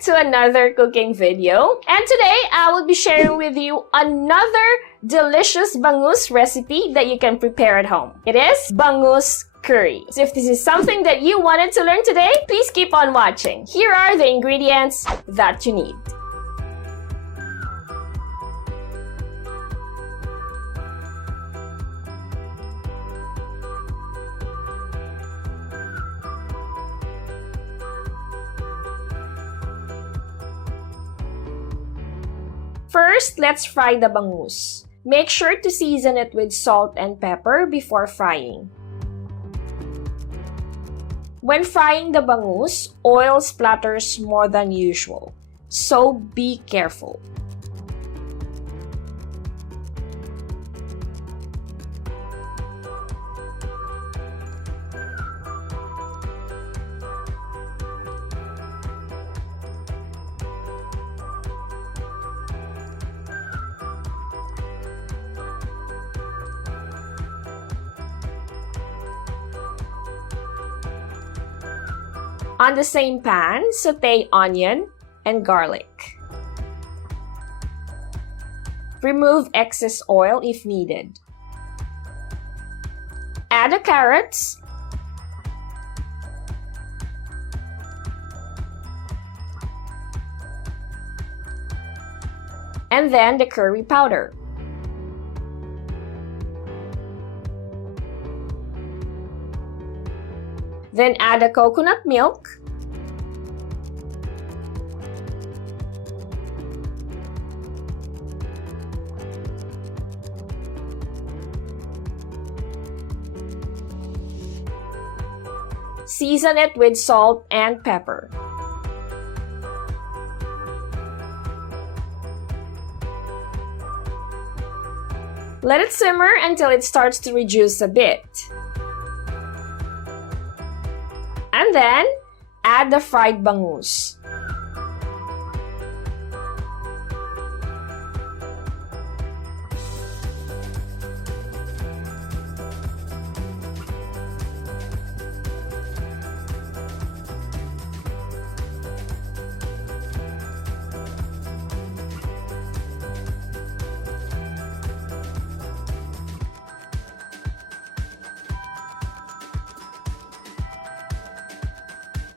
back to another cooking video. And today, I will be sharing with you another delicious bangus recipe that you can prepare at home. It is bangus curry. So if this is something that you wanted to learn today, please keep on watching. Here are the ingredients that you need. First, let's fry the bangus. Make sure to season it with salt and pepper before frying. When frying the bangus, oil splatters more than usual, so be careful. On the same pan, sauté onion and garlic. Remove excess oil if needed. Add the carrots, and then the curry powder. Then add the coconut milk, season it with salt and pepper. Let it simmer until it starts to reduce a bit. And then, add the fried bangus.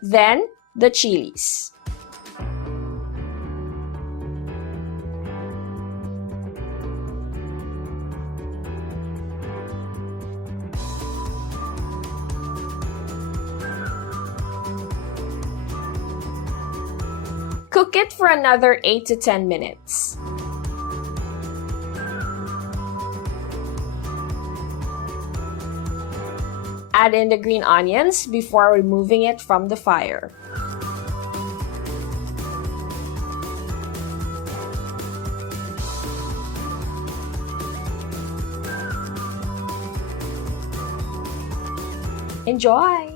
Then, the chilies. Cook it for another 8 to 10 minutes. Add in the green onions before removing it from the fire. Enjoy!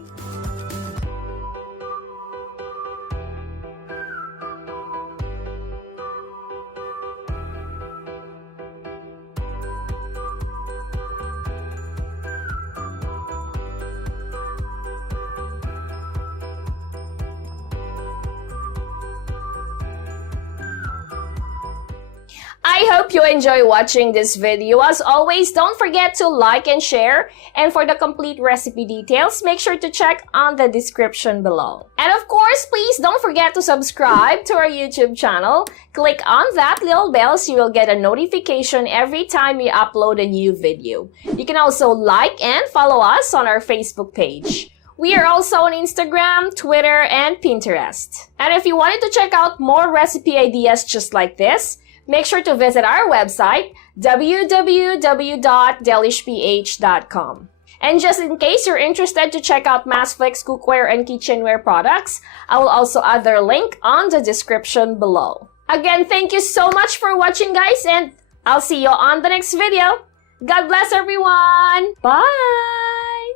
I hope you enjoy watching this video. As always, don't forget to like and share. And for the complete recipe details, make sure to check on the description below. And of course, please don't forget to subscribe to our YouTube channel. Click on that little bell so you will get a notification every time we upload a new video. You can also like and follow us on our Facebook page. We are also on Instagram, Twitter, and Pinterest. And if you wanted to check out more recipe ideas just like this, make sure to visit our website, www.delishph.com. And just in case you're interested to check out Masflex cookware and kitchenware products, I will also add their link on the description below. Again, thank you so much for watching, guys, and I'll see you on the next video. God bless everyone! Bye!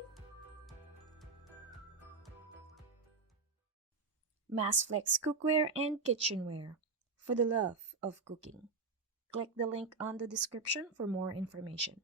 Masflex cookware and kitchenware for the love of cooking. Click the link on the description for more information.